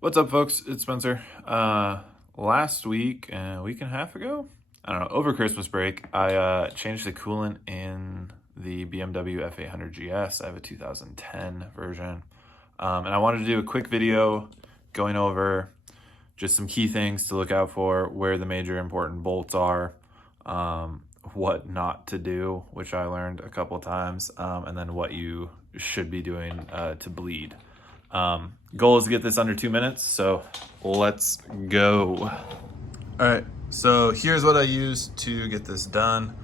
What's up, folks? It's Spencer. Last week, a week and a half ago, I don't know, over Christmas break, I changed the coolant in the BMW F800GS. I have a 2010 version. And I wanted to do a quick video going over just some key things to look out for, where the major important bolts are, what not to do, which I learned a couple times, and then what you should be doing to bleed. Goal is to get this under 2 minutes, so let's go. All right, so here's what I used to get this done.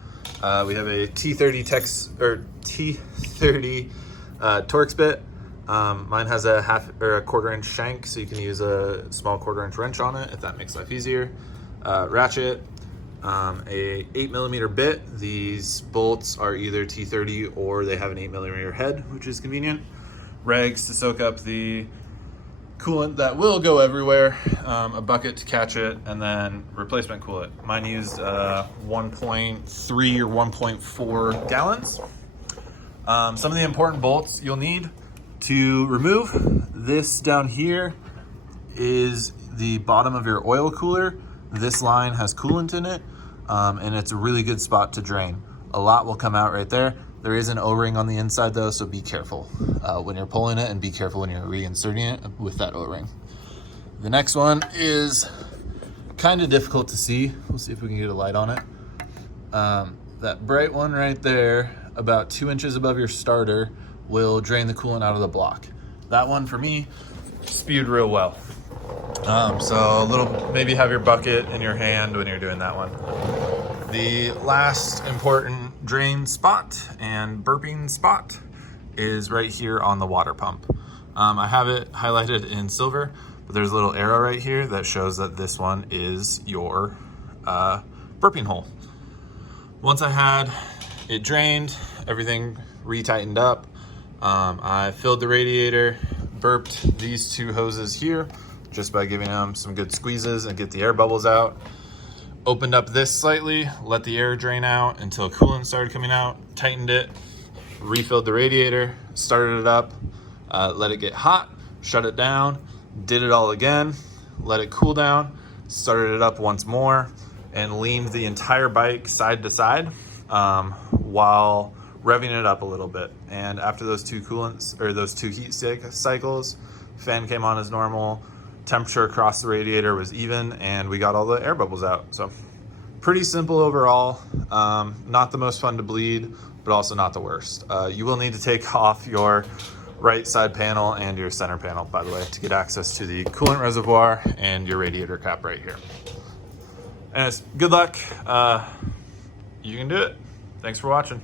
We have a T30 Torx bit. Mine has a quarter inch shank, so you can use a small 1/4 inch wrench on it if that makes life easier. Ratchet, a 8mm bit. These bolts are either T30 or they have an 8mm head, which is convenient. Rags to soak up the coolant that will go everywhere, a bucket to catch it, and then replacement coolant. Mine used 1.3 or 1.4 gallons. Some of the important bolts you'll need to remove. This down here is the bottom of your oil cooler. This line has coolant in it, and it's a really good spot to drain. A lot will come out right there. There is an O-ring on the inside though, so be careful when you're pulling it, and be careful when you're reinserting it with that O-ring. The next one is kind of difficult to see. We'll see if we can get a light on it. That bright one right there, about 2 inches above your starter, will drain the coolant out of the block. That one for me spewed real well. So maybe have your bucket in your hand when you're doing that one. The last important drain spot and burping spot is right here on the water pump. I have it highlighted in silver, but there's a little arrow right here that shows that this one is your burping hole. Once I had it drained, everything re-tightened up, I filled the radiator, burped these two hoses here just by giving them some good squeezes and get the air bubbles out. Opened up this slightly, let the air drain out until coolant started coming out, tightened it, refilled the radiator, started it up, let it get hot, shut it down, did it all again, let it cool down, started it up once more, and leaned the entire bike side to side while revving it up a little bit. And after those two heat cycles, fan came on as normal, temperature across the radiator was even, and we got all the air bubbles out. So pretty simple overall. Not the most fun to bleed, but also not the worst. You will need to take off your right side panel and your center panel, by the way, to get access to the coolant reservoir and your radiator cap right here. And good luck. You can do it. Thanks for watching.